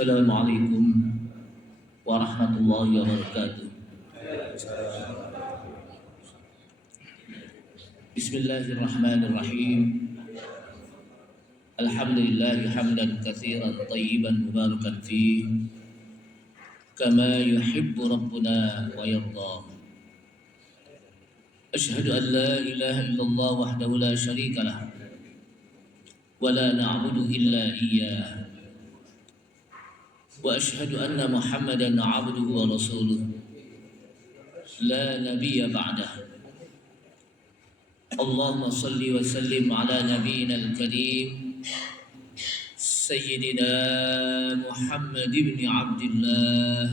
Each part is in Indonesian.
Assalamualaikum warahmatullahi wabarakatuh. Bismillahirrahmanirrahim. Alhamdulillahi hamdan katsiran tayyiban mubarakan fih kama yuhibbu rabbuna wa yarda. Ashhadu an la ilaha illallah wahdahu la syarika lah wa la na'budu illa iyyah. Wa ashhadu anna Muhammadan 'abduhu wa rasuluh la nabiyya ba'dah. Allahumma salli wa sallim ala nabiyyina al-karim Sayyidina Muhammad ibn Abdullah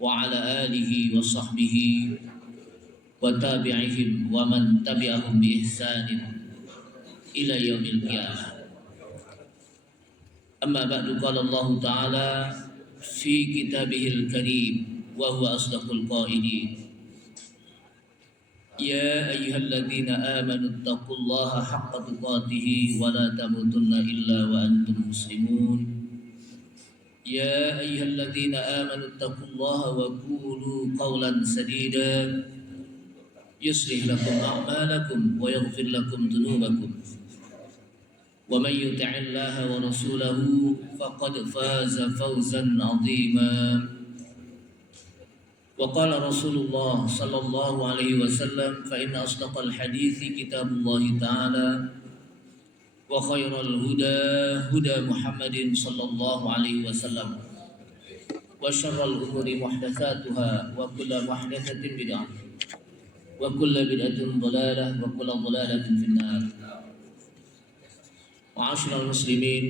wa ala alihi wa sahbihi wa tabi'ihim wa man tabi'ahum bi ihsanin ila yaumil qiyamah. Amma ba'du, qala Allah Ta'ala fi kitabihil karim wa huwa asdaqul qailin. Ya ayyuhalladzina amanu taqullaha haqqa tuqatih wa la tamutunna illa wa antum muslimun. Ya ayyuhalladzina amanu taqullaha wa qulu qawlan sadida yuslih lakum a'malakum wa yaghfir lakum dhunubakum. ومن يطع الله ورسوله فقد فاز فوزا عظيما. وقال رسول الله صلى الله عليه وسلم فإن أصدق الحديث كتاب الله تعالى وخير الهدى هدى محمد صلى الله عليه وسلم وشر الأمور محدثاتها وكل محدثة بدعة وكل بدعة ضلالة وكل ضلالة في النار. Ma'asyiral muslimin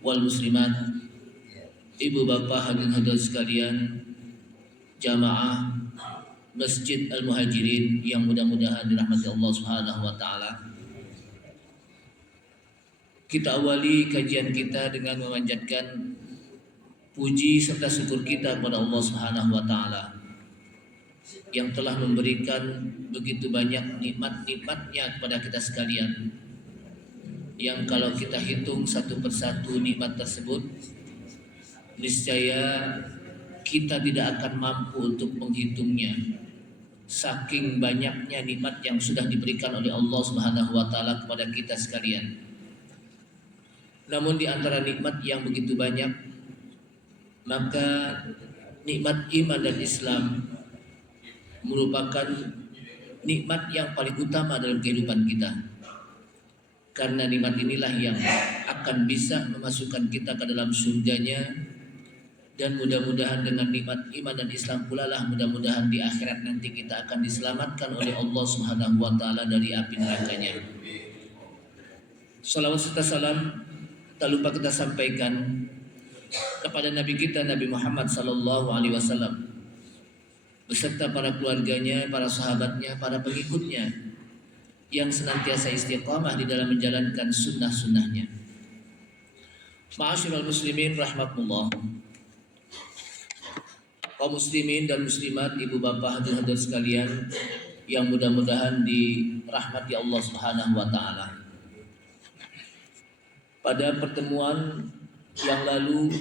wal muslimat, ibu bapak hadirin hadirat sekalian, jamaah Masjid Al-Muhajirin yang mudah-mudahan dirahmati Allah Subhanahu wa taala. Kita awali kajian kita dengan memanjatkan puji serta syukur kita kepada Allah Subhanahu wa taala yang telah memberikan begitu banyak nikmat-nikmatnya kepada kita sekalian, yang kalau kita hitung satu persatu nikmat tersebut, niscaya kita tidak akan mampu untuk menghitungnya. Saking banyaknya nikmat yang sudah diberikan oleh Allah Subhanahu wa taala kepada kita sekalian. Namun di antara nikmat yang begitu banyak, maka nikmat iman dan Islam merupakan nikmat yang paling utama dalam kehidupan kita. Karena nikmat inilah yang akan bisa memasukkan kita ke dalam surganya, dan mudah-mudahan dengan nikmat iman dan Islam pula lah mudah-mudahan di akhirat nanti kita akan diselamatkan oleh Allah Subhanahu wa taala dari api nerakanya. Salawat serta salam tak lupa kita sampaikan kepada Nabi kita Nabi Muhammad sallallahu alaihi wasallam beserta para keluarganya, para sahabatnya, para pengikutnya yang senantiasa istiqamah di dalam menjalankan sunnah-sunnahnya. Ma'asyiral muslimin rahmatullah, kaum muslimin dan muslimat, ibu bapak hadirin hadirat sekalian yang mudah-mudahan dirahmati Allah Subhanahu wa taala. Pada pertemuan yang lalu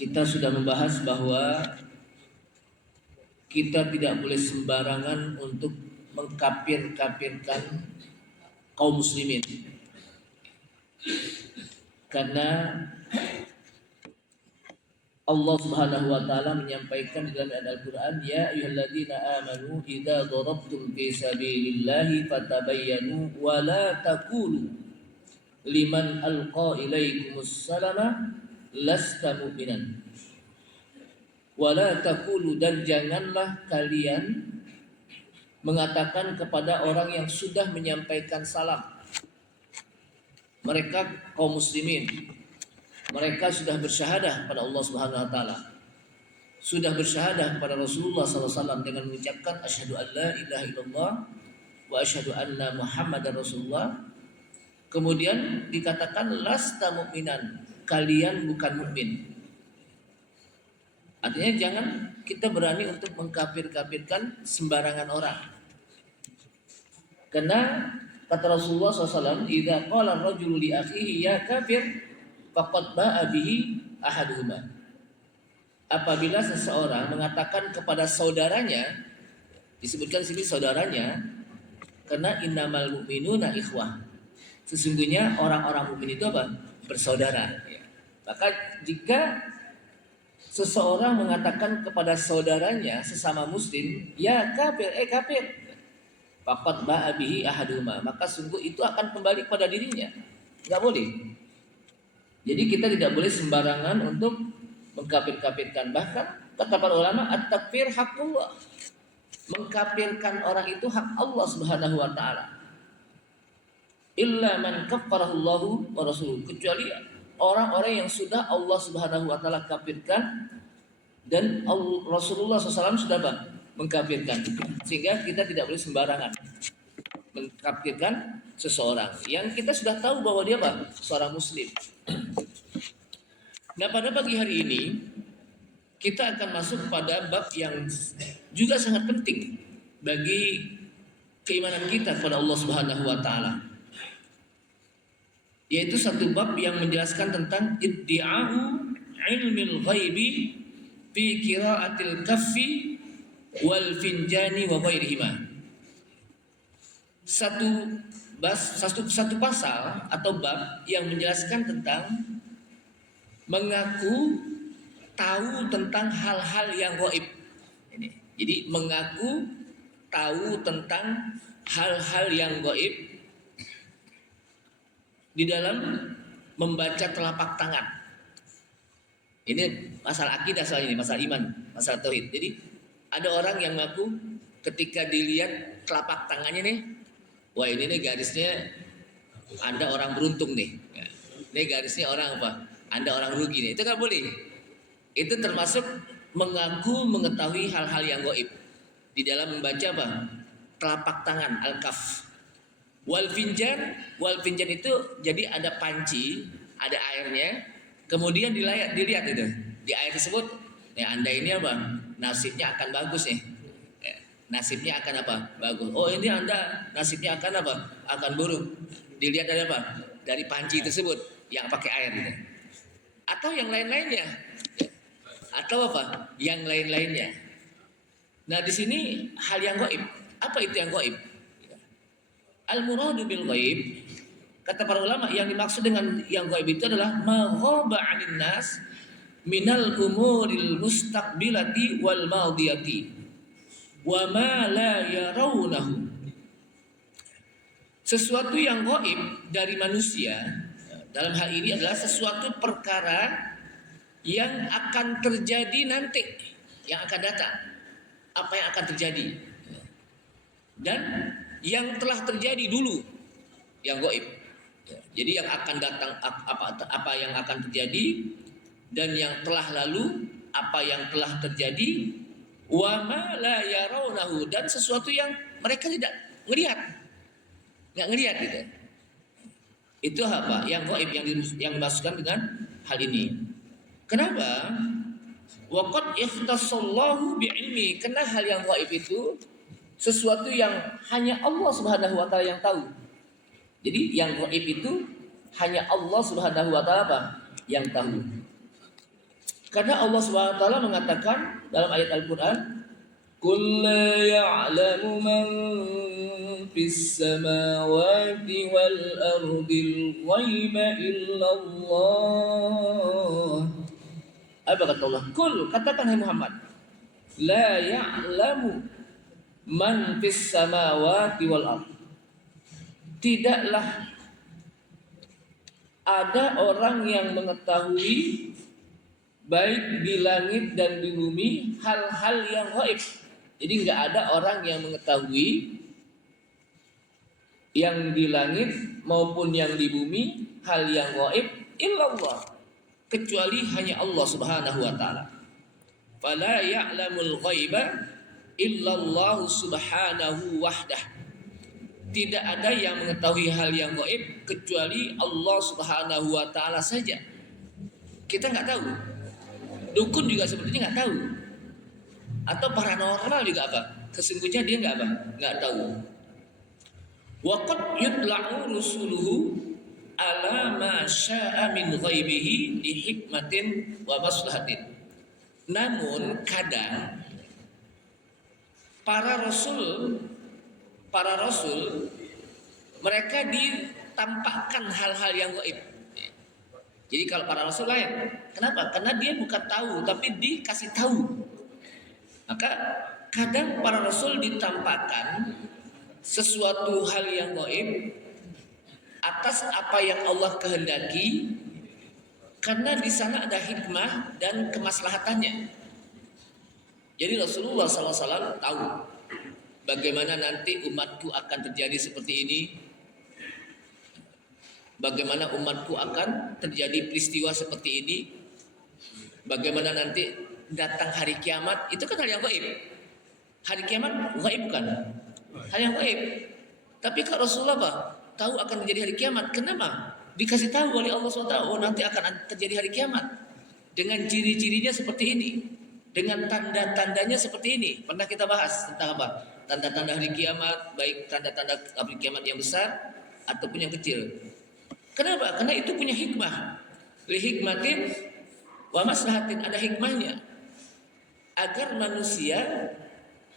kita sudah membahas bahwa kita tidak boleh sembarangan untuk mengkafir-kafirkan kaum muslimin, karena Allah Subhanahu wa taala menyampaikan di dalam ayat Al-Qur'an, ya ayyuhalladzina amanu idza darabtum fi sabilillahi fatabayyanu wa la taqulu liman alqa ilaikumus salama lasta mu'minan wa la taqulu, dan janganlah kalian mengatakan kepada orang yang sudah menyampaikan salam. Mereka kaum muslimin, mereka sudah bersyahadah pada Allah Subhanahu wa taala, sudah bersyahadah kepada Rasulullah SAW dengan mengucapkan asyhadu an la ilaha illallah wa asyhadu anna Muhammadar Rasulullah. Kemudian dikatakan lasta mu'minan, kalian bukan mukmin. Artinya jangan kita berani untuk mengkafir-kafirkan sembarangan orang. Karena kata Rasulullah SAW, idza qala ar-rajulu li akhihi ya kafir faqad ba'a bihi ahaduhuma. Apabila seseorang mengatakan kepada saudaranya, disebutkan sini saudaranya, karena innamal mu'minuna ikhwah. Sesungguhnya orang-orang mukmin itu apa? Bersaudara. Ya. Maka jika seseorang mengatakan kepada saudaranya sesama muslim, ya kafir, kafir, faqad ba'a bihi ahaduhuma, maka sungguh itu akan kembali kepada dirinya. Enggak boleh. Jadi kita tidak boleh sembarangan untuk mengkafir-kafirkan. Bahkan kata para ulama, at-takfir haqqullah. Mengkafirkan orang itu hak Allah Subhanahu wa taala. Illa man kaffarahullahu wa rasuluhu, kecuali orang-orang yang sudah Allah Subhanahu wa taala kafirkan dan Rasulullah SAW sudah mengkafirkan. Sehingga kita tidak boleh sembarangan mengkafirkan seseorang yang kita sudah tahu bahwa dia seorang muslim. Nah, pada pagi hari ini kita akan masuk pada bab yang juga sangat penting bagi keimanan kita kepada Allah Subhanahu wa taala. Yaitu satu bab yang menjelaskan tentang iddi'a'u ilmil ghaibi fi qira'atil kaffi wal finjani wa ghairihima. Satu pasal atau bab yang menjelaskan tentang mengaku tahu tentang hal-hal yang gaib. Ini. Jadi mengaku tahu tentang hal-hal yang gaib di dalam membaca telapak tangan. Ini masalah akidah soal ini, masalah iman, masalah tauhid. Jadi ada orang yang mengaku ketika dilihat telapak tangannya nih, wah ini nih garisnya Anda orang beruntung nih. Ini garisnya orang apa? Anda orang rugi nih. Itu kan boleh. Itu termasuk mengaku mengetahui hal-hal yang gaib di dalam membaca apa? Telapak tangan, al-kaf. Wal finjan itu jadi ada panci, ada airnya, kemudian dilihat itu di air tersebut, ya Anda ini apa? Nasibnya akan bagus nih. Nasibnya akan apa? Bagus. Oh ini Anda nasibnya akan apa? Akan buruk. Dilihat dari apa? Dari panci tersebut yang pakai air gitu. Atau yang lain-lainnya. Atau apa? Yang lain-lainnya. Nah di sini hal yang gaib. Apa itu yang gaib? Al-muradu bil ghaib, kata para ulama, yang dimaksud dengan yang gaib itu adalah ma ghaba 'anil nas minal umuril mustaqbilati wal madiyati wa ma la yarawnahu. Sesuatu yang gaib dari manusia dalam hal ini adalah sesuatu perkara yang akan terjadi nanti, yang akan datang, apa yang akan terjadi, dan yang telah terjadi dulu, yang gaib. Jadi yang akan datang apa yang akan terjadi, dan yang telah lalu apa yang telah terjadi, wa ma la yarawnahu, dan sesuatu yang mereka tidak nggak ngelihat gitu. Itu apa? Yang gaib yang dimasukkan dengan hal ini. Kenapa? Waqad ikhtassallahu bi'ilmi, karena hal yang gaib itu sesuatu yang hanya Allah Subhanahu wa taala yang tahu. Jadi yang gaib itu hanya Allah Subhanahu wa taala yang tahu. Karena Allah Subhanahu wa taala mengatakan dalam ayat Al-Qur'an, "Qul la ya'lamu man fis samawati wal ardil ghaiba illallah." Apa kata Allah? Qul, katakan hai Muhammad, la ya'lamu man fis samawati wal ard. Tidaklah ada orang yang mengetahui baik di langit dan di bumi hal-hal yang gaib. Jadi nggak ada orang yang mengetahui yang di langit maupun yang di bumi hal yang gaib illallah, kecuali hanya Allah Subhanahu wa taala. Fala ya'lamul ghaiba illallahu subhanahu wahdah. Tidak ada yang mengetahui hal yang gaib kecuali Allah Subhanahu wa taala saja. Kita nggak tahu. Dukun juga sepertinya nggak tahu. Atau paranormal juga apa? Sesungguhnya dia nggak tahu. Wa qad yutla'u rusuluhu ala ma syaa min ghaibihi li hikmatin wa maslahatin. Namun kadang para rasul mereka ditampakkan hal-hal yang gaib. Jadi kalau para rasul lain, kenapa? Karena dia bukan tahu tapi dikasih tahu. Maka kadang para rasul ditampakkan sesuatu hal yang gaib atas apa yang Allah kehendaki, karena di sana ada hikmah dan kemaslahatannya. Jadi Rasulullah SAW tahu bagaimana nanti umatku akan terjadi seperti ini, bagaimana umatku akan terjadi peristiwa seperti ini, bagaimana nanti datang hari kiamat. Itu kan hal yang gaib. Hari kiamat gaib bukan? Hal yang gaib. Tapi kalau Rasulullah apa? Tahu akan terjadi hari kiamat. Kenapa? Dikasih tahu oleh Allah SWT, oh nanti akan terjadi hari kiamat dengan ciri-cirinya seperti ini, dengan tanda-tandanya seperti ini. Pernah kita bahas tentang apa? Tanda-tanda hari kiamat, baik tanda-tanda hari kiamat yang besar ataupun yang kecil. Kenapa? Karena itu punya hikmah. Li hikmatin wa maslahatin, ada hikmahnya agar manusia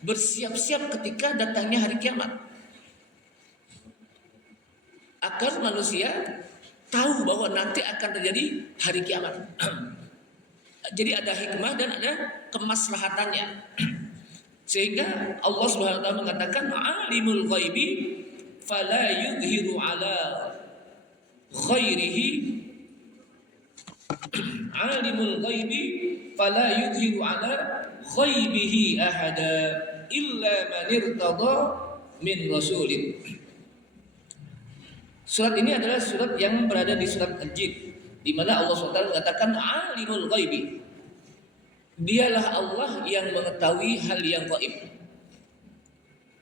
bersiap-siap ketika datangnya hari kiamat. Agar manusia tahu bahwa nanti akan terjadi hari kiamat. Jadi ada hikmah dan ada kemaslahatannya. Sehingga Allah Subhanahu wa taala mengatakan alimul ghaibi fala yudhiru ala ghairihi alimul ghaibi fala yudhiru ala ghaibihi ahada illa man irtada min rasulin. Surat ini adalah surat yang berada di surat Al-Jin, di mana Allah SWT mengatakan alimul ghaibi. Dialah Allah yang mengetahui hal yang gaib.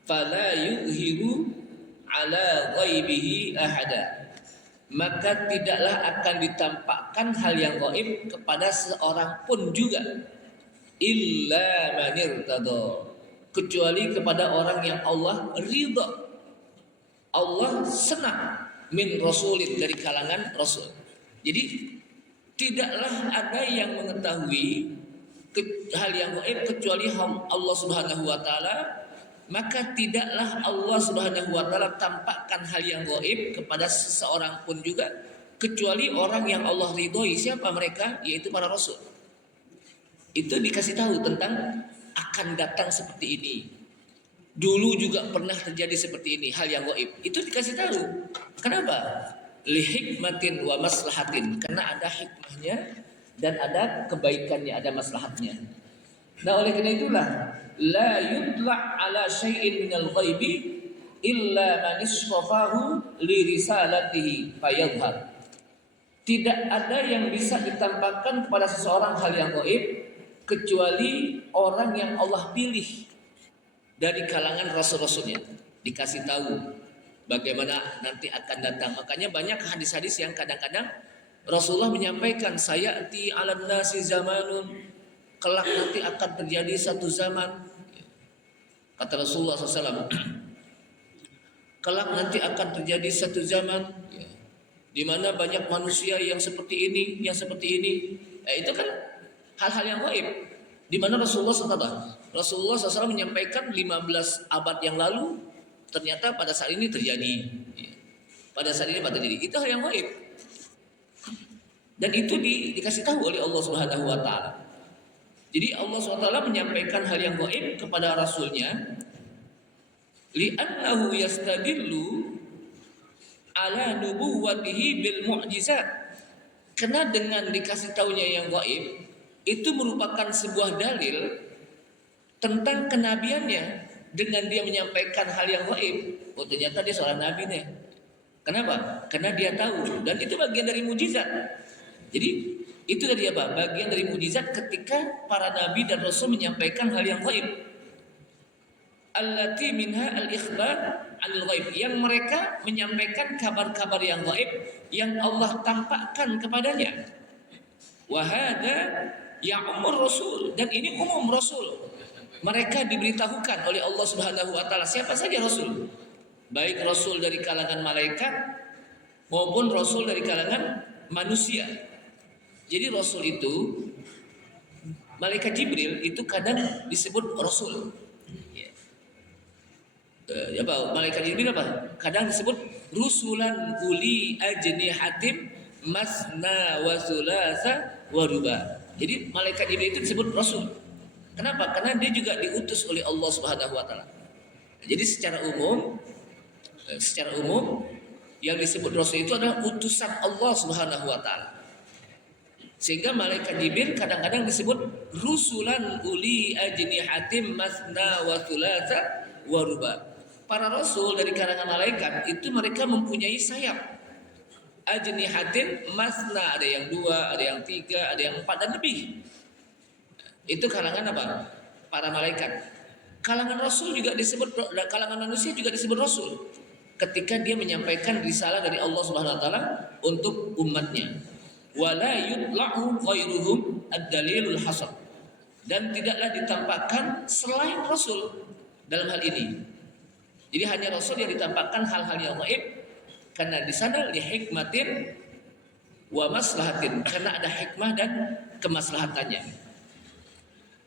Fala yuzhiru ala ghaibihi ahada. Maka tidaklah akan ditampakkan hal yang gaib kepada seorang pun juga, illa man irtada, kecuali kepada orang yang Allah ridha, Allah senang, min rasulin, dari kalangan rasul. Jadi tidaklah ada yang mengetahui hal yang gaib kecuali Allah Subhanahu wa taala, maka tidaklah Allah Subhanahu wa taala tampakkan hal yang gaib kepada seseorang pun juga kecuali orang yang Allah ridhoi. Siapa mereka? Yaitu para rasul. Itu dikasih tahu tentang akan datang seperti ini. Dulu juga pernah terjadi seperti ini, hal yang gaib. Itu dikasih tahu. Kenapa? Li hikmatin wa maslahatin. Karena ada hikmahnya dan ada kebaikannya, ada maslahatnya. Nah, oleh karena itulah la yudla' ala syai'in minal ghaibi illa man istafahu li risalatihi fayadhhar. Tidak ada yang bisa ditampakkan kepada seseorang hal yang gaib kecuali orang yang Allah pilih dari kalangan rasul-rasulnya, dikasih tahu bagaimana nanti akan datang. Makanya banyak hadis-hadis yang kadang-kadang Rasulullah menyampaikan, sayati 'alan nasi zamanun, kelak nanti akan terjadi satu zaman. Kata Rasulullah SAW, kelak nanti akan terjadi satu zaman di mana banyak manusia yang seperti ini, yang seperti ini. Itu kan hal-hal yang gaib. Di mana Rasulullah SAW menyampaikan 15 abad yang lalu, ternyata pada saat ini terjadi. Pada saat ini terjadi. Itu hal yang gaib. Dan itu dikasih tahu oleh Allah Subhanahu wa taala. Jadi Allah SWT menyampaikan hal yang gaib kepada rasulnya, li'annahu yastadillu ala nubuwwatihi bil mu'jizat. Karena dengan dikasih tahunya yang gaib, itu merupakan sebuah dalil tentang kenabiannya. Dengan dia menyampaikan hal yang gaib, oh ternyata dia seorang nabi nih. Kenapa? Karena dia tahu, dan itu bagian dari mujizat. Jadi itu tadi apa? Bagian dari mujizat ketika para nabi dan rasul menyampaikan hal yang gaib. Allati minha al-ikhbar al-ghaib, yang mereka menyampaikan kabar-kabar yang gaib yang Allah tampakkan kepadanya. Wa hada ya'umur rasul, dan ini umum rasul. Mereka diberitahukan oleh Allah Subhanahu wa taala siapa saja rasul. Baik rasul dari kalangan malaikat maupun rasul dari kalangan manusia. Jadi rasul itu, malaikat Jibril itu kadang disebut rasul. Malaikat Jibril apa? Kadang disebut rusulan uli ajnihatim masna wa thulatha wa ruba. Jadi malaikat Jibril itu disebut rasul. Kenapa? Karena dia juga diutus oleh Allah Subhanahu wa taala. Jadi secara umum yang disebut rasul itu adalah utusan Allah Subhanahu wa taala. Sehingga malaikat Jibril kadang-kadang disebut rusulan uli ajnihatim masna wa thulatha wa ruba. Para rasul dari kalangan malaikat itu mereka mempunyai sayap. Ajnihatin masna, ada yang 2, ada yang 3, ada yang 4 dan lebih. Itu kalangan apa? Para malaikat. Kalangan rasul juga disebut, kalangan manusia juga disebut rasul ketika dia menyampaikan risalah dari Allah Subhanahu wa taala untuk umatnya. Wala yutla'u ghairuhum ad-dalilul hasan. Dan tidaklah ditampakkan selain rasul dalam hal ini. Jadi hanya rasul yang ditampakkan hal-hal yang gaib, karena di sana li hikmatin wa maslahatin, karena ada hikmah dan kemaslahatannya.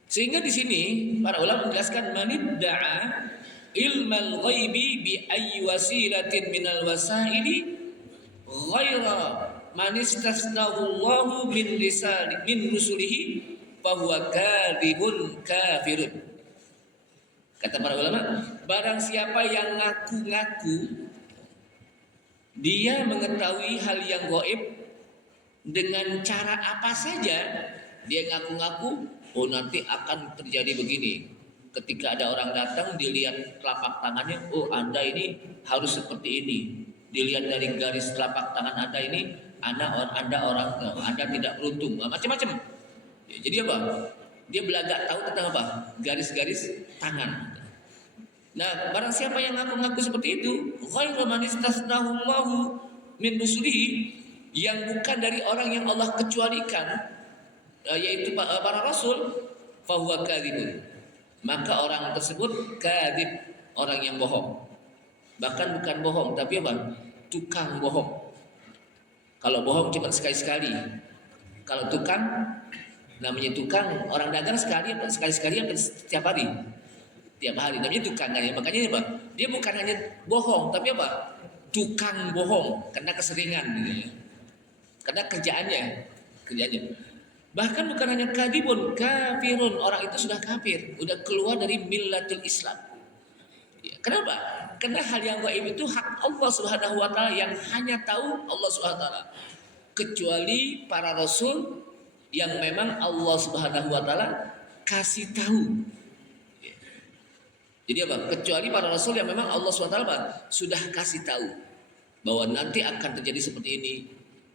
Sehingga di sini para ulama menjelaskan manidda'a ilmal ghaibi bi ayyi wasilatin minal wasaili ghaira man istasnahu Allahu min risali min rusulihi fa huwa kadhibun kafirun. Kata para ulama, barang siapa yang ngaku-ngaku dia mengetahui hal yang gaib dengan cara apa saja, dia ngaku-ngaku, oh nanti akan terjadi begini. Ketika ada orang datang, dilihat telapak tangannya, oh Anda ini harus seperti ini. Dilihat dari garis telapak tangan Anda ini, Anda tidak beruntung, macam-macam. Ya, jadi apa? Dia belagak tahu tentang apa? Garis-garis tangan. Nah, barang siapa yang ngaku-ngaku seperti itu, ghairu man istasnahu Allahu min rusulihi, yang bukan dari orang yang Allah kecualikan, yaitu para rasul, fahuwa kadzibun. Maka orang tersebut kadzib, orang yang bohong. Bahkan bukan bohong, tapi apa? Tukang bohong. Kalau bohong cuma sekali-sekali. Kalau tukang, namanya tukang, orang dagang sekali-sekali apa setiap hari? Tiap hari, namanya tukang kan ya. Makanya apa? Dia bukan hanya bohong, tapi apa? Tukang bohong, karena keseringan gitu ya. Karena kerjaannya. Bahkan bukan hanya kadibun, kafirun, orang itu sudah kafir, udah keluar dari millatul Islam. Ya, kenapa? Karena hal yang gaib itu hak Allah Subhanahu wa taala yang hanya tahu Allah Subhanahu wa taala. Kecuali para rasul yang memang Allah Subhanahu wa taala kasih tahu. Jadi apa? Kecuali para rasul yang memang Allah SWT sudah kasih tahu bahwa nanti akan terjadi seperti ini,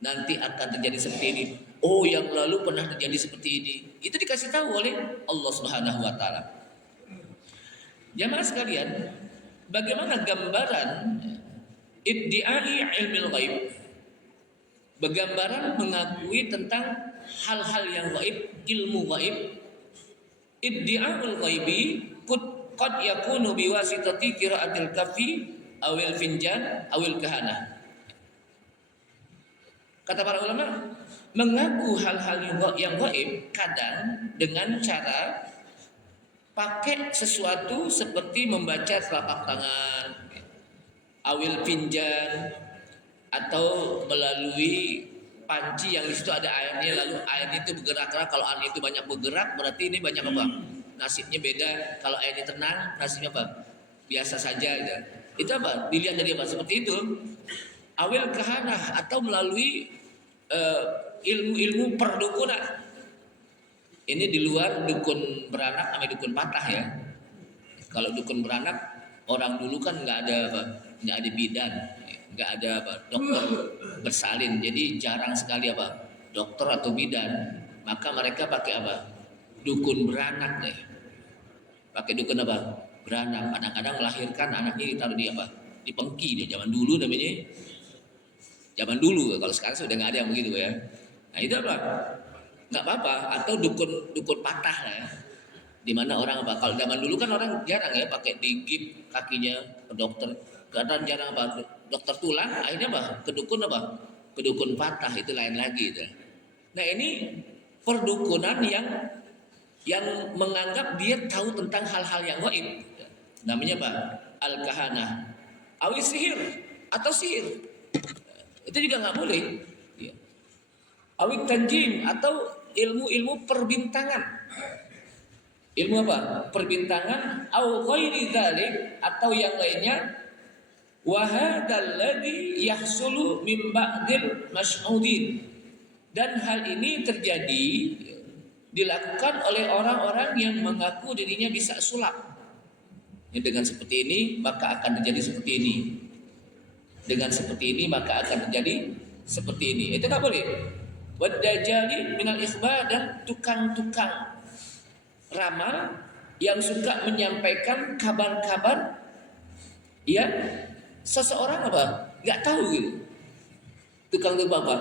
nanti akan terjadi seperti ini. Oh, yang lalu pernah terjadi seperti ini. Itu dikasih tahu oleh Allah Subhanahu wa taala. Jamaah sekalian, bagaimana gambaran iddi'ai ilmil ghaib? Bergambaran mengakui tentang hal-hal yang gaib, ilmu gaib. Iddi'aul ghaibi qad yakunu biwasitati qiraatil kafi awil finjan awil kahana. Kata para ulama, mengaku hal-hal yang gaib kadang dengan cara pakai sesuatu seperti membaca telapak tangan, awil finjan, atau melalui panci yang di situ ada airnya, lalu airnya itu bergerak-gerak. Kalau air itu banyak bergerak, berarti ini banyak apa? Nasibnya beda. Kalau airnya tenang, nasibnya apa? Biasa saja gitu. Itu apa? Dilihat dari apa? Seperti itu. Awil kahanah, atau melalui ilmu-ilmu perdukunan. Ini di luar dukun beranak sama dukun patah ya. Kalau dukun beranak, orang dulu kan nggak ada bidan, nggak ada apa, dokter bersalin. Jadi jarang sekali apa dokter atau bidan. Maka mereka pakai apa? Dukun beranak deh. Pakai dukun apa? Beranak. Kadang-kadang melahirkan anaknya ditaruh di apa? Di pengki dia. Zaman dulu namanya. Zaman dulu. Kalau sekarang sudah nggak ada yang begitu ya. Nah itu apa? Nggak apa-apa. Atau dukun patah lah ya. Dimana orang apa? Kalau zaman dulu kan orang jarang ya pakai digigit kakinya ke dokter. Karena jarang apa? dokter tulang, akhirnya apa? Kedukun apa? Kedukun patah, itu lain lagi itu. Nah ini perdukunan yang menganggap dia tahu tentang hal-hal yang gaib. Namanya apa? Al-kahanah. Awis sihir atau sihir. Itu juga nggak boleh. Ya. Awit tanjim atau ilmu-ilmu perbintangan. Ilmu apa? Perbintangan au ghairi dzalik atau yang lainnya. Wa hadzal ladzi yahsulu min ba'dil mas'udin. Dan hal ini terjadi dilakukan oleh orang-orang yang mengaku dirinya bisa sulap. Ya, dengan seperti ini maka akan terjadi seperti ini. Dengan seperti ini maka akan terjadi seperti ini. Itu nggak boleh. Wadajali minal ikhbar, dan tukang-tukang ramal yang suka menyampaikan kabar-kabar ya seseorang apa nggak tahu gitu. Tukang-tukang apa?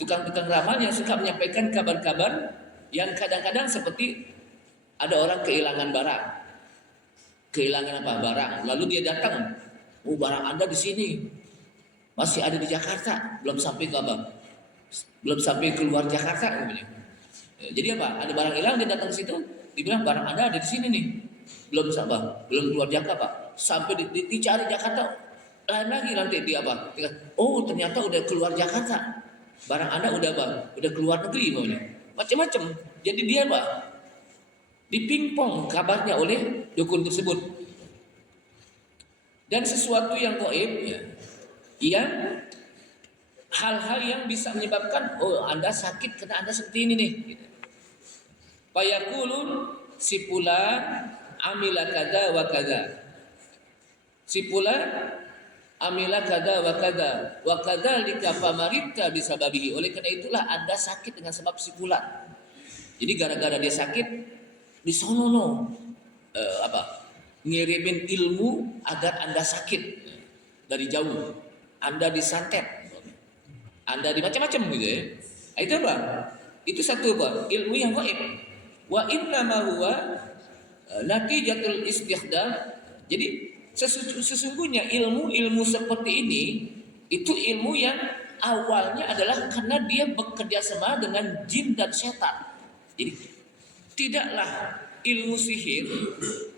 Tukang-tukang ramal yang suka menyampaikan kabar-kabar yang kadang-kadang seperti ada orang kehilangan barang, kehilangan apa barang, lalu dia datang, oh barang Anda di sini, masih ada di Jakarta, belum sampai ke apa? Belum sampai keluar Jakarta. Jadi apa? Ada barang hilang, dia datang ke situ, dibilang barang Anda ada di sini nih, belum apa? Belum keluar Jakarta Pak. Sampai dicari Jakarta, lain lagi nanti dia apa? Oh ternyata udah keluar Jakarta, barang Anda udah apa? Udah keluar negeri maunya, macam-macam. Jadi dia apa? Dipingpong kabarnya oleh dukun tersebut. Dan sesuatu yang gaib ya, yang hal-hal yang bisa menyebabkan oh Anda sakit karena Anda seperti ini nih. Fayaqulun si fulan amila kada wa kada. Si fulan amila kada wa kada wa kadzalika famarita bisababihi. Oleh karena itulah Anda sakit dengan sebab si fulan. Jadi gara-gara dia sakit di sono ngirimin ilmu agar Anda sakit dari jauh. Anda disantet, Anda di macam-macam gitu ya. Itu apa? Itu satu apa? Ilmu yang gaib. Wa inna ma huwa natijatul istikhdam. Jadi sesungguhnya ilmu-ilmu seperti ini itu ilmu yang awalnya adalah karena dia bekerja sama dengan jin dan setan. Jadi tidaklah ilmu sihir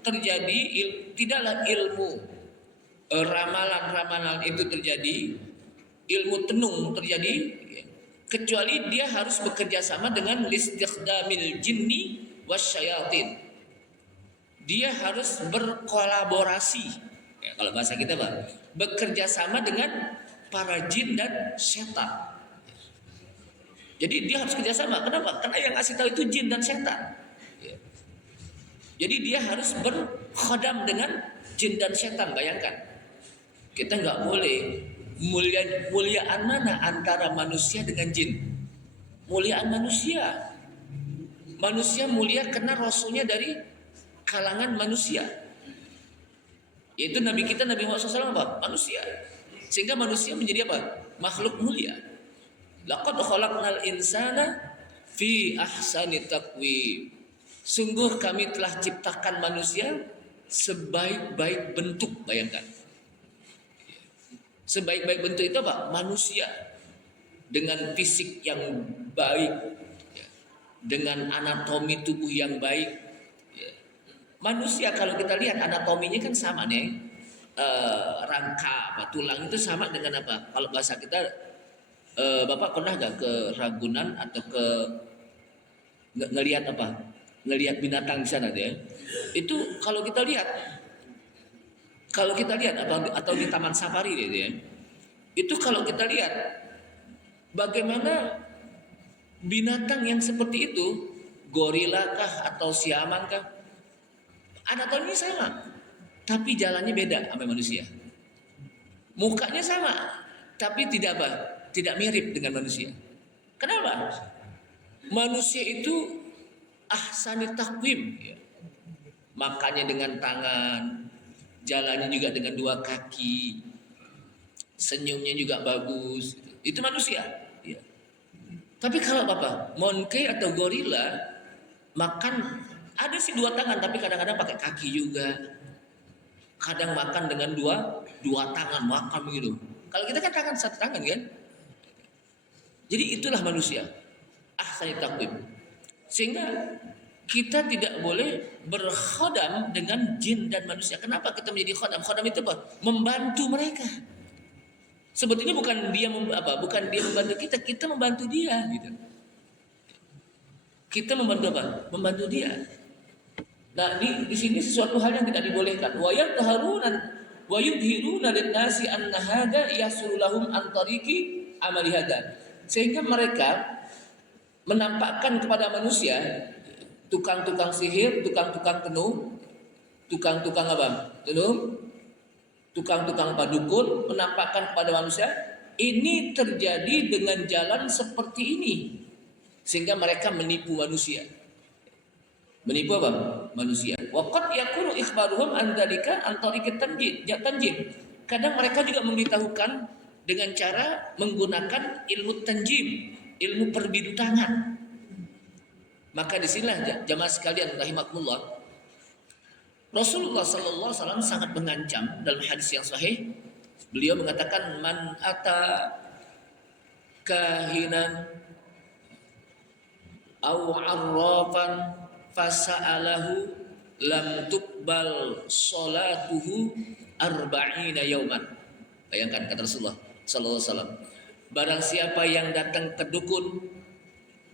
terjadi, tidaklah ilmu ramalan-ramalan itu terjadi, ilmu tenung terjadi, kecuali dia harus bekerja sama dengan listikhdamil jinni wasyayatin. Dia harus berkolaborasi. Ya, kalau bahasa kita Pak, bekerja sama dengan para jin dan setan. Jadi dia harus kerjasama. Kenapa? Karena yang ngasih tahu itu jin dan setan. Ya. Jadi dia harus berkhodam dengan jin dan setan. Bayangkan, kita nggak boleh muliaan mana antara manusia dengan jin? Muliaan manusia. Manusia mulia karena rasulnya dari kalangan manusia. Yaitu Nabi kita Nabi Muhammad SAW apa? Manusia. Sehingga manusia menjadi apa? Makhluk mulia. Laqad khalaqnal insana fi ahsani taqwim. Sungguh kami telah ciptakan manusia sebaik-baik bentuk. Bayangkan. Sebaik-baik bentuk itu apa? Manusia dengan fisik yang baik, dengan anatomi tubuh yang baik. Manusia kalau kita lihat anatominya kan sama nih, rangka tulang itu sama dengan apa? Kalau bahasa kita, Bapak pernah gak ke Ragunan atau ke ngelihat apa? Ngelihat binatang di sana deh. Itu kalau kita lihat atau di Taman Safari deh ya. Itu kalau kita lihat bagaimana binatang yang seperti itu, gorila kah atau siaman kah, anatominya sama, tapi jalannya beda sama manusia. Mukanya sama, tapi tidak apa? Tidak mirip dengan manusia. Kenapa? Manusia itu ahsani taqwim, ya. Makannya dengan tangan, jalannya juga dengan dua kaki, senyumnya juga bagus. Itu manusia. Ya. Tapi kalau apa? Monkey atau gorila makan ada sih dua tangan, tapi kadang-kadang pakai kaki juga. Kadang makan dengan dua tangan makan begitu. Kalau kita kan tangan satu tangan kan. Jadi itulah manusia. Ahsani taqwim. Sehingga kita tidak boleh berkhodam dengan jin dan manusia. Kenapa kita menjadi khodam? Khodam itu apa? Membantu mereka. Sebetulnya bukan dia bukan dia membantu kita, kita membantu dia gitu. Kita membantu apa? Membantu dia. Nah, di sini sesuatu hal yang tidak dibolehkan. Wa yadharuna wa yudhiruna lin-nasi anna hada yasulu lahum an tariqi amali hada. Sehingga mereka menampakkan kepada manusia, tukang-tukang sihir, tukang-tukang tenung, tukang-tukang apa? Tenung, tukang-tukang padukun menampakkan kepada manusia ini terjadi dengan jalan seperti ini, sehingga mereka menipu manusia. Menipu apa? Manusia. Waqad yakunu ikhbaruhum an dzalika an tariqit tanjim. Kadang mereka juga memberitahukan dengan cara menggunakan ilmu tanjim, ilmu perbidutangan. Maka disinilah jamaah sekalian rahimakumullah, Rasulullah sallallahu alaihi wasallam sangat mengancam dalam hadis yang sahih. Beliau mengatakan man ata kahinan aw arrafan fasa'alahu lam tuqbal salatuhu arba'ina yauman. Bayangkan kata Rasulullah sallallahu alaihi wasallam, barang siapa yang datang ke dukun,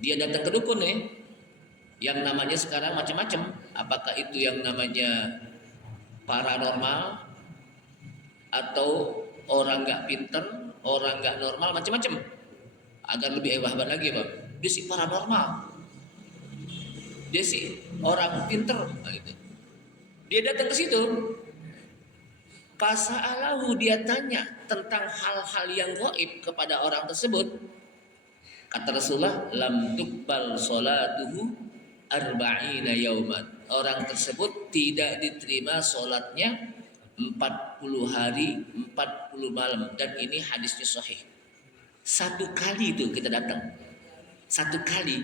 dia datang ke dukun yang namanya sekarang macam-macam, apakah itu yang namanya paranormal atau orang nggak pinter, orang nggak normal, macam-macam. Agar lebih hebat lagi, Bang, dia si paranormal, dia si orang pinter, gitu. Dia datang ke situ, fasa'alahu, dia tanya tentang hal-hal yang gaib kepada orang tersebut. Kata Rasulullah, lam tuqbal salatuhu arba'ina yauman. Orang tersebut tidak diterima sholatnya 40 hari 40 malam. Dan ini hadisnya sahih. Satu kali itu kita datang, satu kali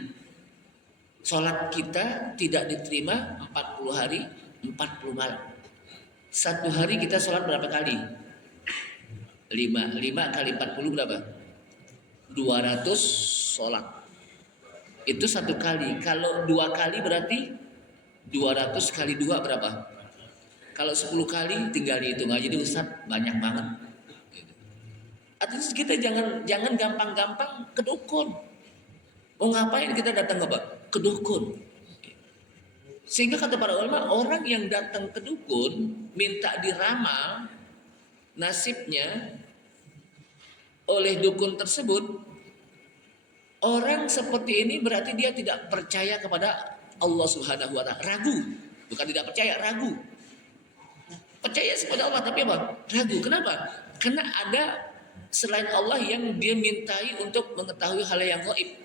sholat kita tidak diterima 40 hari 40 malam. Satu hari kita sholat berapa kali? 5 kali 40 berapa? 200 sholat. Itu satu kali. Kalau 2 kali berarti 200 kali 2 berapa? Kalau 10 kali tinggal dihitung aja. Jadi Ustaz, banyak banget. Artinya kita jangan gampang-gampang ke dukun. Mau ngapain kita datang ke dukun? Sehingga kata para ulama, orang yang datang ke dukun minta diramal nasibnya oleh dukun tersebut, orang seperti ini berarti dia tidak percaya kepada Allah Subhanahu wa taala. Ragu, bukan tidak percaya, ragu. Percaya kepada Allah tapi apa? Ragu. Kenapa? Karena ada selain Allah yang dia mintai untuk mengetahui hal yang gaib.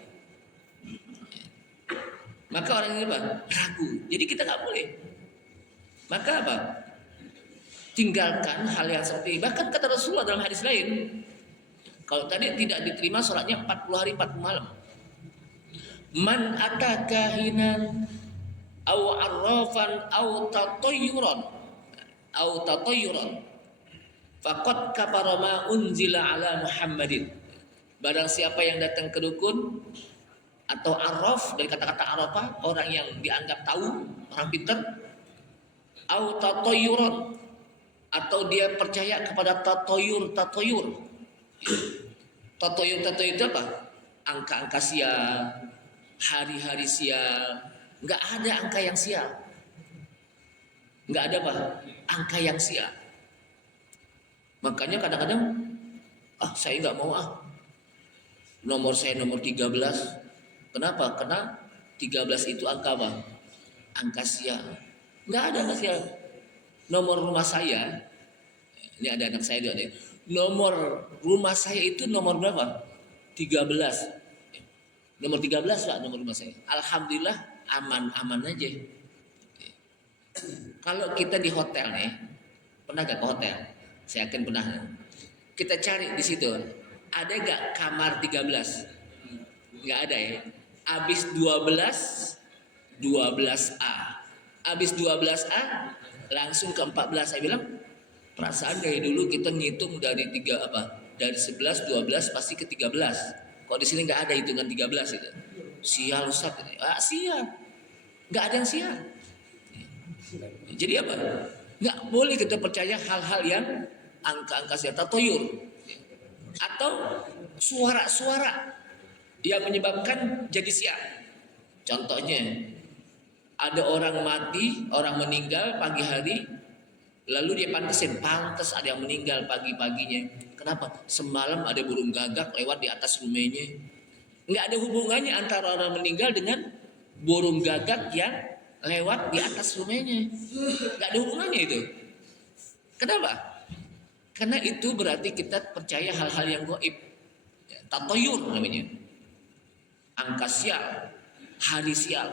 Maka orang ini apa? Ragu. Jadi kita nggak boleh. Maka apa? Tinggalkan hal yang seperti ini. Bahkan kata Rasulullah dalam hadis lain, kalau tadi tidak diterima sholatnya 40 hari 40 malam. Man atakahinan aw arrafan aw tatayyuran faqad kafara ma unzila ala Muhammadin. Barang siapa yang datang ke dukun atau arraf, dari kata-kata arafah, orang yang dianggap tahu, orang pintar, aw tatayyuran, atau dia percaya kepada tatoyur. Tatoyur itu apa? Angka-angka sial, hari-hari sial. Nggak ada angka yang sial. Nggak ada apa? Angka yang sial. Makanya kadang-kadang, saya nggak mau nomor saya nomor 13. Kenapa? Karena 13 itu angka apa? Angka sial. Nggak ada angka sial. Nomor rumah saya, ini ada anak saya dia. Nomor rumah saya itu nomor berapa? 13. Nomor 13 Pak, nomor rumah saya. Alhamdulillah aman-aman aja. Kalau kita di hotel nih, pernah gak ke hotel? Saya akan pernah. Kita cari di situ, ada gak kamar 13? Gak ada ya. Habis 12A. Habis 12A langsung ke 14. Saya bilang, perasaan dari dulu kita ngitung dari 3 Dari 11, 12 pasti ke 13. Kok di sini nggak ada hitungan 13 itu? Sial Ustaz. Sial. Nggak ada yang sial. Jadi apa? Nggak boleh kita percaya hal-hal yang angka-angka sial, tatoyur atau suara-suara yang menyebabkan jadi sial. Contohnya, ada orang mati, orang meninggal pagi hari, lalu dia pantas ada yang meninggal pagi-paginya. Kenapa? Semalam ada burung gagak lewat di atas rumahnya. Nggak ada hubungannya antara orang meninggal dengan burung gagak yang lewat di atas rumahnya. Nggak ada hubungannya itu. Kenapa? Karena itu berarti kita percaya hal-hal yang gaib. Tatoyur namanya. Angka sial, hari sial.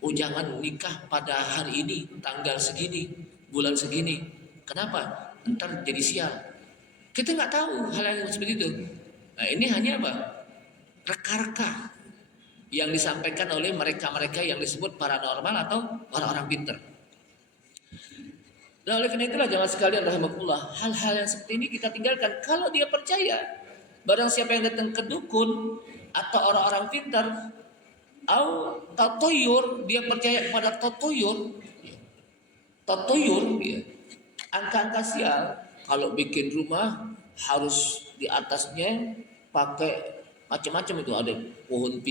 Oh jangan nikah pada hari ini, tanggal segini, bulan segini. Kenapa? Ntar jadi sial. Kita nggak tahu hal yang seperti itu. Nah ini hanya apa? Reka-reka yang disampaikan oleh mereka-mereka yang disebut paranormal atau orang-orang pintar. Nah oleh karena itulah jamaah sekalian rahimakumullah, hal-hal yang seperti ini kita tinggalkan. Kalau dia percaya, barang siapa yang datang ke dukun atau orang-orang pintar, atau tatoyur, dia percaya kepada tatoyur, ya. Angka-angka sial. Kalau bikin rumah harus di atasnya pakai macam-macam itu, ada pohon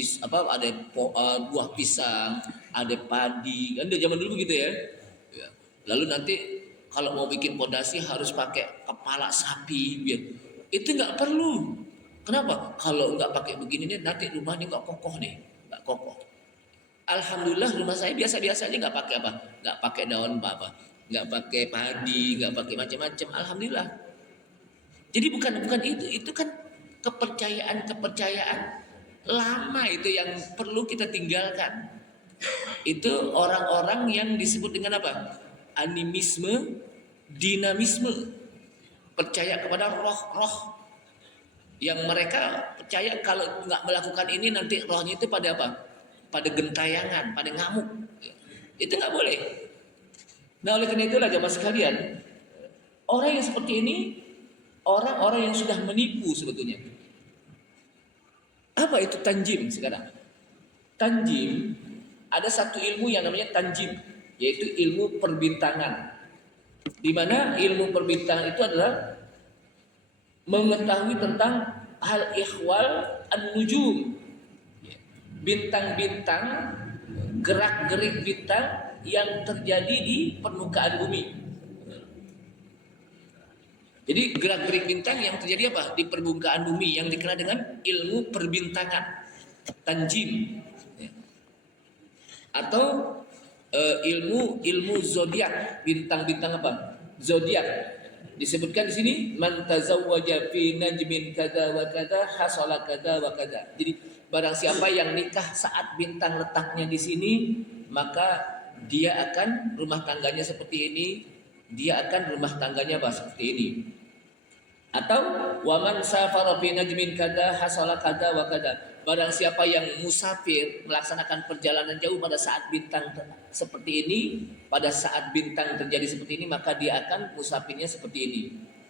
ada buah pisang, ada padi, kan dari zaman dulu gitu ya. Lalu nanti kalau mau bikin pondasi harus pakai kepala sapi, biar itu nggak perlu. Kenapa? Kalau nggak pakai begini nih nanti rumahnya nggak kokoh nih, nggak kokoh. Alhamdulillah rumah saya biasa-biasa aja, nggak pakai apa, nggak pakai daun apa, nggak pakai padi, nggak pakai macam-macam. Alhamdulillah. Jadi bukan itu kan kepercayaan lama itu yang perlu kita tinggalkan. Itu orang-orang yang disebut dengan apa? Animisme, dinamisme. Percaya kepada roh-roh yang mereka percaya kalau nggak melakukan ini nanti rohnya itu pada apa? Pada gentayangan, pada ngamuk. Itu nggak boleh. Nah oleh karena itulah jamaah sekalian, orang yang seperti ini orang-orang yang sudah menipu sebetulnya. Apa itu tanjim sekarang? Tanjim, ada satu ilmu yang namanya tanjim, yaitu ilmu perbintangan. Di mana ilmu perbintangan itu adalah mengetahui tentang hal ihwal an-nujum, bintang-bintang, gerak-gerik bintang yang terjadi di permukaan bumi. Jadi gerak-gerik bintang yang terjadi apa? Di permukaan bumi yang dikenal dengan ilmu perbintangan, tanjim. Atau ilmu zodiak, bintang-bintang apa? Zodiak. Disebutkan di sini man tazawwaja fi najmin kada wa kada hasala kada wa kada. Jadi barang siapa yang nikah saat bintang letaknya di sini, maka dia akan rumah tangganya seperti ini, dia akan rumah tangganya apa? Seperti ini. Atau waman safara fi najmin kada hasala kada wa kada. Barang siapa yang musafir melaksanakan perjalanan jauh pada saat bintang seperti ini, pada saat bintang terjadi seperti ini, maka dia akan musafirnya seperti ini.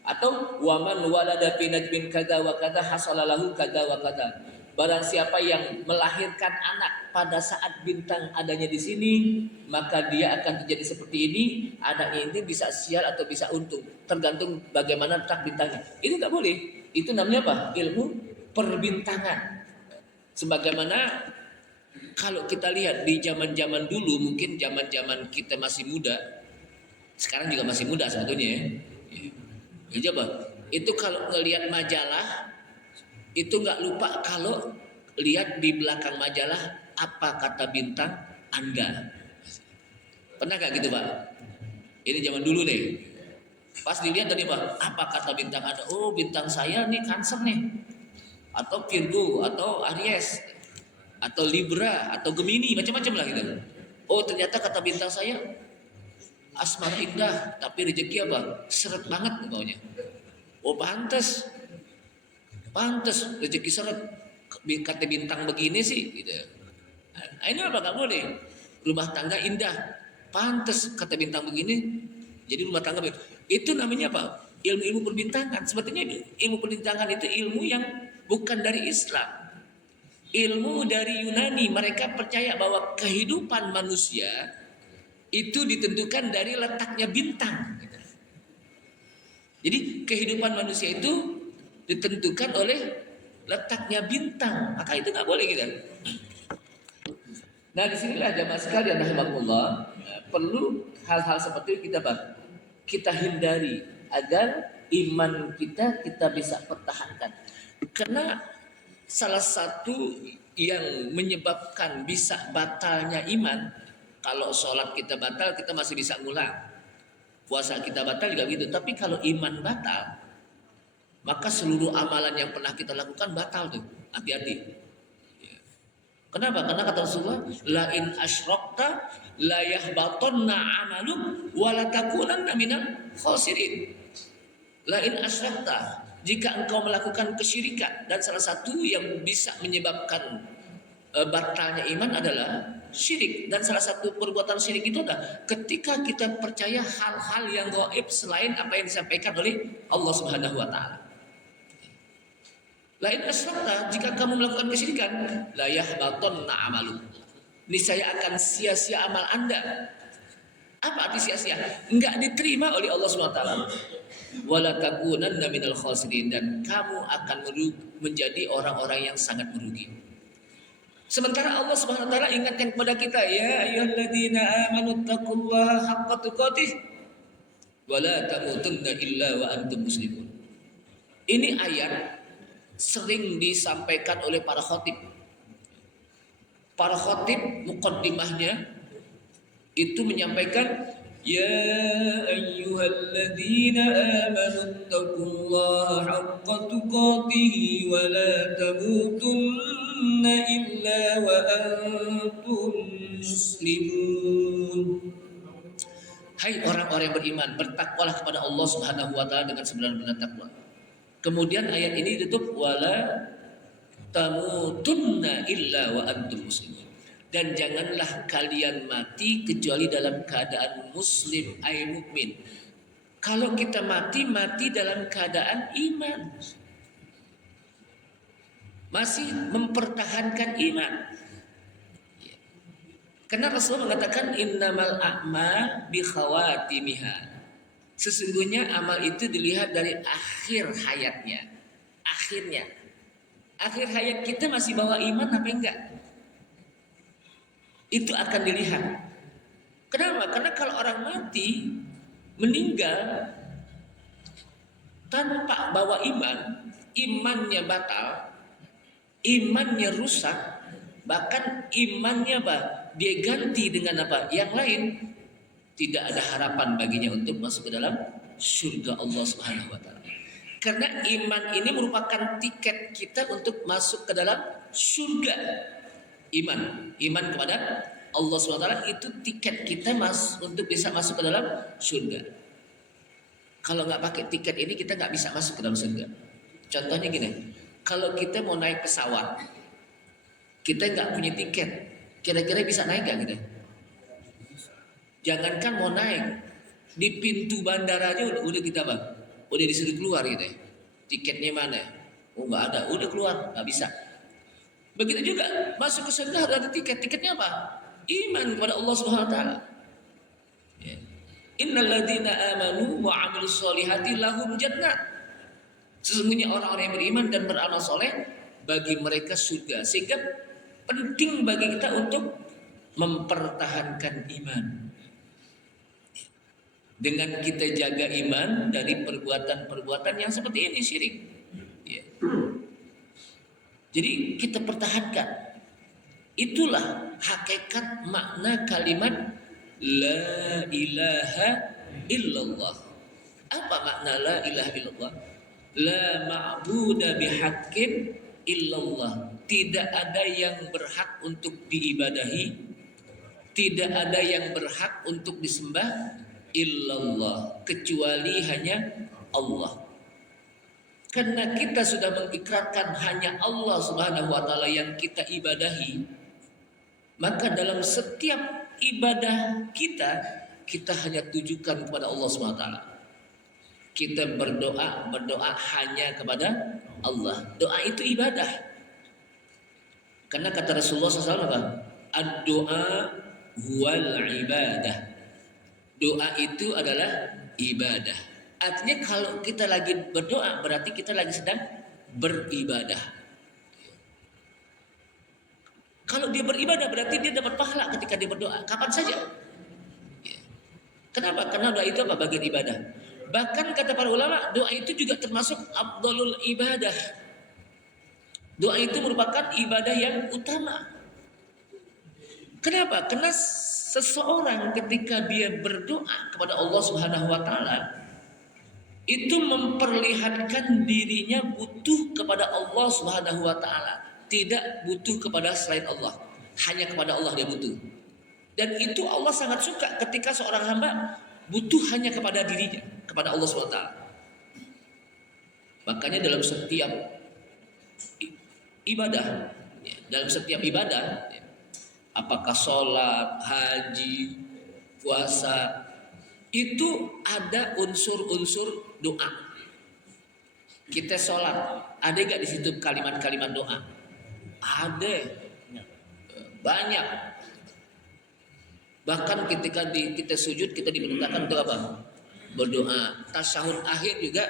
Atau waman walada fi najmin kada wa kada hasala lahu kada wa kada. Barang siapa yang melahirkan anak pada saat bintang adanya di sini, maka dia akan terjadi seperti ini. Anaknya ini bisa sial atau bisa untung, tergantung bagaimana letak bintangnya. Itu nggak boleh. Itu namanya apa? Ilmu perbintangan. Sebagaimana kalau kita lihat di zaman-zaman dulu, mungkin zaman-zaman kita masih muda, sekarang juga masih muda sebetulnya ya. Jadi apa? Itu kalau ngelihat majalah, itu nggak lupa kalau lihat di belakang majalah apa kata bintang Anda. Pernah nggak gitu Pak? Ini zaman dulu nih. Pas dilihat tadi Pak, apa kata bintang Anda? Oh bintang saya nih Cancer nih, atau Virgo, atau Aries, atau Libra, atau Gemini, macam-macam lah gitu. Oh ternyata kata bintang saya asmara indah, tapi rezeki apa? Seret banget baunya. Oh pantes rezeki seret, kata bintang begini sih gitu. Nah, ini apa nggak boleh? Rumah tangga indah, pantes kata bintang begini, jadi rumah tangga itu namanya apa? ilmu-ilmu perbintangan. Sebetulnya ilmu perbintangan itu ilmu yang bukan dari Islam. Ilmu dari Yunani. Mereka percaya bahwa kehidupan manusia itu ditentukan dari letaknya bintang. Jadi kehidupan manusia itu ditentukan oleh letaknya bintang. Maka itu nggak boleh kita. Nah, disinilah jamaah sekalian rahimakumullah, perlu hal-hal seperti itu kita hindari agar iman kita bisa pertahankan. Karena salah satu yang menyebabkan bisa batalnya iman, kalau sholat kita batal kita masih bisa ngulang, puasa kita batal juga gitu. Tapi kalau iman batal, maka seluruh amalan yang pernah kita lakukan batal tuh. Hati-hati. Kenapa? Karena kata Rasulullah, la in asyrakta la yahbatanna 'amaluk wa la takunanna minal khasirin. La in asyrakta, jika engkau melakukan kesyirikan, dan salah satu yang bisa menyebabkan batalnya iman adalah syirik. Dan salah satu perbuatan syirik itu adalah ketika kita percaya hal-hal yang gaib selain apa yang disampaikan oleh Allah Subhanahu wa taala. Lain asrakta, jika kamu melakukan kesyirikan, la yahbatanna amalu, niscaya akan sia-sia amal Anda. Apa arti sia-sia? Enggak diterima oleh Allah SWT. Wala takunanna minal khasirin, dan kamu akan menjadi orang-orang yang sangat merugi. Sementara Allah Subhanahu wa taala ingatkan kepada kita, ya ayyuhalladzina amanu taqullaha haqqa tuqatih wa la tamutunna illa wa antum muslimun. Ini ayat sering disampaikan oleh para khotib. Para khotib muqaddimahnya itu menyampaikan, ya ayyuhalladzina amanu taqullaha haqqa tuqatih wa la tamutunna illa wa antum muslimun. Hai orang-orang yang beriman, bertakwalah kepada Allah Subhanahu wa taala dengan sebenar-benar takwa. Kemudian ayat ini ditutup, wala tamutunna illa wa antum muslimun, dan janganlah kalian mati kecuali dalam keadaan muslim, ay mukmin. Kalau kita mati dalam keadaan iman, masih mempertahankan iman. Karena Rasulullah mengatakan innamal a'mal bi khawatimiha. Sesungguhnya amal itu dilihat dari akhir hayatnya. Akhir hayat kita masih bawa iman apa enggak? Itu akan dilihat. Kenapa? Karena kalau orang mati, meninggal tanpa bawa iman, imannya batal, imannya rusak, bahkan imannya dia ganti dengan yang lain. Tidak ada harapan baginya untuk masuk ke dalam surga Allah Subhanahu wa taala. Karena iman ini merupakan tiket kita untuk masuk ke dalam surga. Iman kepada Allah Subhanahu wa taala itu tiket kita untuk bisa masuk ke dalam surga. Kalau nggak pakai tiket ini kita nggak bisa masuk ke dalam surga. Contohnya gini, kalau kita mau naik pesawat, kita nggak punya tiket, kira-kira bisa naik nggak kita? Jangankan mau naik, di pintu bandara aja udah kita udah disuruh keluar gitu ya. Tiketnya mana? Oh nggak ada, udah keluar, nggak bisa. Begitu juga masuk ke surga harus ada tiket. Tiketnya apa? Iman kepada Allah Subhanahu wa taala. Ya. Innal ladzina amanu wa 'amilus solihati lahum jannat. Sesungguhnya orang-orang yang beriman dan beramal soleh, bagi mereka surga. Sehingga penting bagi kita untuk mempertahankan iman. Dengan kita jaga iman dari perbuatan-perbuatan yang seperti ini, syirik. Ya. Jadi kita pertahankan. Itulah hakikat makna kalimat la ilaha illallah. Apa makna la ilaha illallah? La ma'buda bihaqqin illallah. Tidak ada yang berhak untuk diibadahi, tidak ada yang berhak untuk disembah illallah, kecuali hanya Allah. Karena kita sudah mengikrarkan hanya Allah Subhanahu wa taala yang kita ibadahi, maka dalam setiap ibadah kita hanya tujukan kepada Allah Subhanahu wa taala. kita berdoa hanya kepada Allah. Doa itu ibadah. Karena kata Rasulullah SAW apa? Ad-doa huwal ibadah. Doa itu adalah ibadah. Artinya kalau kita lagi berdoa berarti kita lagi sedang beribadah. Kalau dia beribadah berarti dia dapat pahala ketika dia berdoa kapan saja. Kenapa? Karena doa itu apa? Bagian ibadah. Bahkan kata para ulama, doa itu juga termasuk afdalul ibadah. Doa itu merupakan ibadah yang utama. Kenapa? Karena seseorang ketika dia berdoa kepada Allah Subhanahu wa taala itu memperlihatkan dirinya butuh kepada Allah Subhanahu wa taala, tidak butuh kepada selain Allah. Hanya kepada Allah dia butuh. Dan itu Allah sangat suka ketika seorang hamba butuh hanya kepada dirinya, kepada Allah SWT. Makanya dalam setiap ibadah, dalam setiap ibadah, apakah sholat, haji, puasa, itu ada unsur-unsur doa. Kita sholat, ada gak di situ kalimat-kalimat doa? Ada, banyak. Bahkan ketika kita sujud kita diperintahkan untuk apa? Berdoa. Tasyahud akhir juga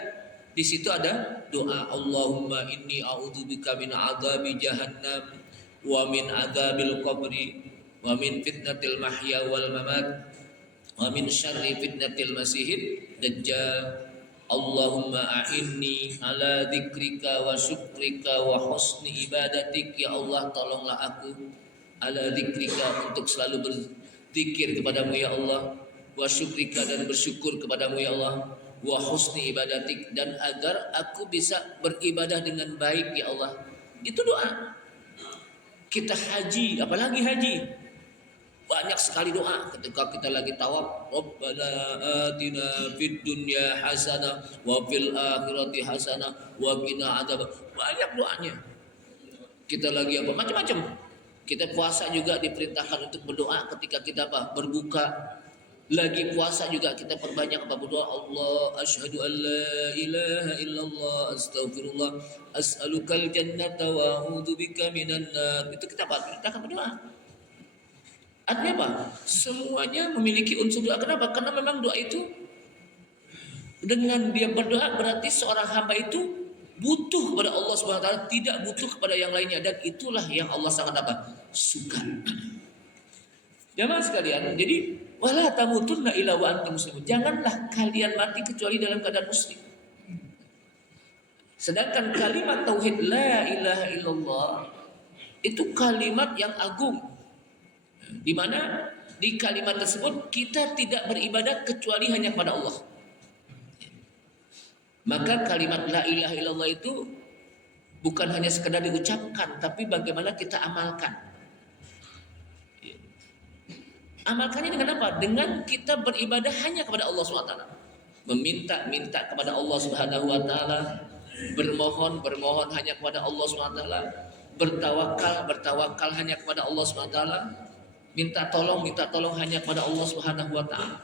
di situ ada doa. Allahumma inni a'udzubika min adzabi jahannam wa min adzabil qabri wa min fitnatil mahya wal mamat wa min syarri fitnatil masihid dajjal. Allahumma a'inni ala dzikrika wa syukrika wa husni ibadatik. Ya Allah, tolonglah aku ala dzikrika, untuk selalu berzikir kepadamu ya Allah, wa syukrika, dan bersyukur kepadamu ya Allah, wa husni ibadatik, dan agar aku bisa beribadah dengan baik ya Allah. Itu doa. Kita haji, apalagi haji, banyak sekali doa. Ketika kita lagi tawaf, Rabbana atina fid dunya hasanah wa fil akhirati hasanah wa qina adzab. Banyak doanya. Kita lagi apa? Macam-macam. Kita puasa juga diperintahkan untuk berdoa ketika kita apa? Berbuka. Lagi puasa juga kita perbanyak apa? Berdoa. Allah asyhadu an la ilaha illallah astaghfirullah as'alukal jannata wa a'udzubika minan nar. Itu kita apa? Perintahkan berdoa. Artinya apa? Semuanya memiliki unsur doa. Kenapa? Karena memang doa itu, dengan dia berdoa berarti seorang hamba itu butuh kepada Allah Subhanahu wa taala, tidak butuh kepada yang lainnya, dan itulah yang Allah sangat apa? Suka. Jamaah sekalian, jadi wala tamutunna illa wa antum muslimun. Janganlah kalian mati kecuali dalam keadaan muslim. Sedangkan kalimat tauhid la ilaha illallah itu kalimat yang agung, di mana di kalimat tersebut kita tidak beribadah kecuali hanya kepada Allah. Maka kalimat la ilaha illallah itu bukan hanya sekedar diucapkan, tapi bagaimana kita amalkan. Amalkannya dengan apa? Dengan kita beribadah hanya kepada Allah SWT. Meminta kepada Allah Subhanahu wa taala, bermohon hanya kepada Allah SWT, bertawakal hanya kepada Allah SWT, minta tolong hanya kepada Allah Subhanahu wa taala.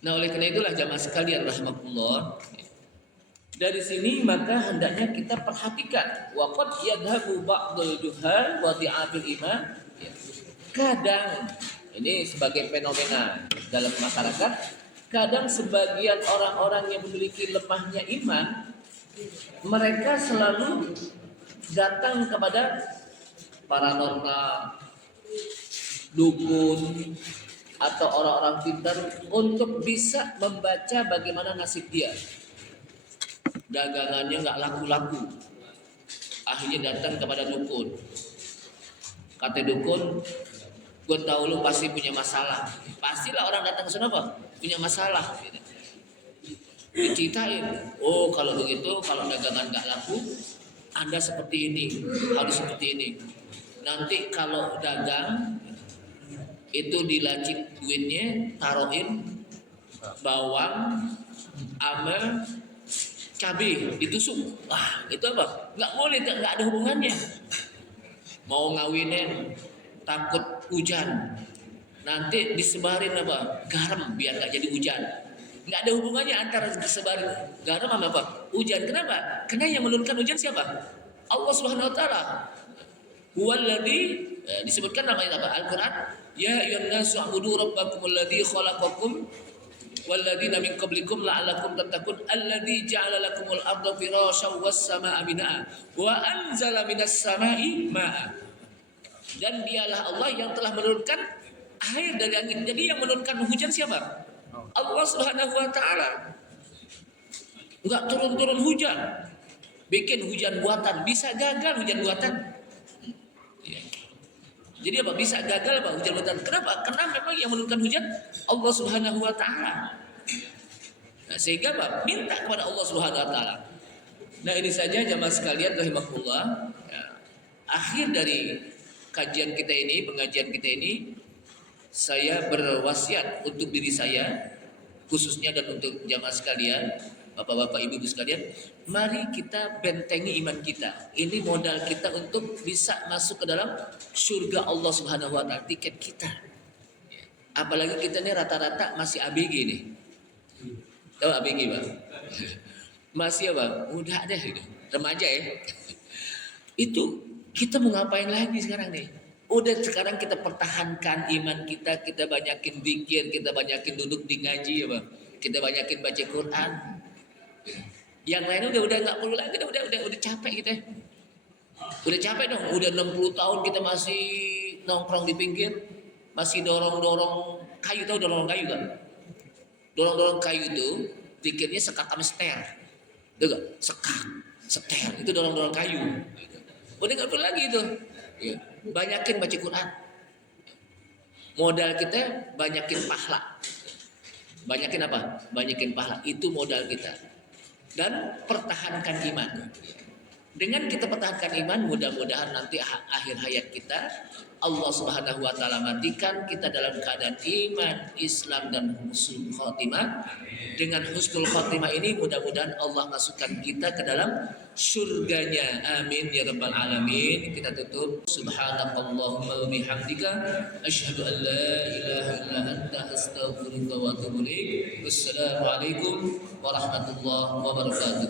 Nah, oleh karena itulah jamaah sekalian rahimakumullah, dari sini maka hendaknya kita perhatikan waqad yadhabu ba'dul juhal wa di'abil iman. Kadang ini sebagai fenomena dalam masyarakat, kadang sebagian orang-orang yang memiliki lemahnya iman, mereka selalu datang kepada paranormal, dukun, atau orang-orang pintar untuk bisa membaca bagaimana nasib dia. Dagangannya nggak laku-laku, akhirnya datang kepada dukun. Kata dukun, gue tahu lu pasti punya masalah. Pastilah orang datang ke sana apa? Punya masalah. Diceritain, oh kalau begitu, kalau dagangan nggak laku, Anda seperti ini, harus seperti ini. Nanti kalau dagang itu dilacit duitnya, taruhin bawang, amel, cabai, ditusuk. Wah, itu apa? Nggak boleh, nggak ada hubungannya. Mau ngawinin, takut hujan, nanti disebarin apa? Garam biar nggak jadi hujan. Nggak ada hubungannya antara sebar garam sama apa? Hujan. Kenapa? Karena yang menurunkan hujan siapa? Allah Subhanahu wa taala. Huwallazi disebutkan namanya apa? Al-Qur'an, ya ayyuhannasu u'budu rabbakumul ladzi khalaqakum walladzina min qablikum la'allakum tattaqun alladzi ja'ala lakumul arda firasyan was samaa'a binaa'a wa anzala minas samaa'i maa'a. Dan dialah Allah yang telah menurunkan air dari langit. Jadi yang menurunkan hujan siapa? Allah Subhanahu wa taala. Enggak turun-turun hujan. Bikin hujan buatan, bisa gagal hujan buatan. Ya. Jadi apa? Bisa gagal apa hujan buatan? Kenapa? Karena memang yang menurunkan hujan Allah Subhanahu wa taala. Nah, sehingga apa? Minta kepada Allah Subhanahu wa taala. Nah, ini saja jamaah sekalian rahimakumullah. Ya. Akhir dari kajian kita ini, pengajian kita ini, saya berwasiat untuk diri saya khususnya dan untuk jamaah sekalian, bapak-bapak, ibu-ibu sekalian, mari kita bentengi iman kita. Ini modal kita untuk bisa masuk ke dalam surga Allah Subhanahu wa taala, tiket kita. Apalagi kita ini rata-rata masih ABG nih. Tahu ABG, Bang? Masih ya, Bang? Udah deh gitu. Remaja ya. Itu kita mau ngapain lagi sekarang nih? Udah sekarang kita pertahankan iman kita, kita banyakin zikir, kita banyakin duduk di ngaji ya Bang. Kita banyakin baca Quran. Yang lain udah nggak perlu lagi, udah capek kita. Udah capek dong, udah 60 tahun kita masih nongkrong di pinggir, masih dorong-dorong kayu, tahu dorong kayu kan? Dorong-dorong kayu itu zikirnya sekak sama seter. Tuh gak? Sekak, seter, itu dorong-dorong kayu. Udah nggak perlu lagi itu. Ya, banyakin baca Quran. Modal kita banyakin pahala. Banyakin apa? Banyakin pahala. Itu modal kita. Dan pertahankan iman. Dengan kita pertahankan iman, mudah-mudahan nanti akhir hayat kita Allah Subhanahu wa taala matikan kita dalam keadaan iman, Islam dan husnul khotimah. Dengan husnul khotimah ini mudah-mudahan Allah masukkan kita ke dalam surganya. Amin ya rabbal alamin. Kita tutup. Subhanakallahumma wa bihamdika asyhadu an la ilaha illa anta astaghfiruka wa atubu ilaik. Wassalamualaikum warahmatullahi wabarakatuh.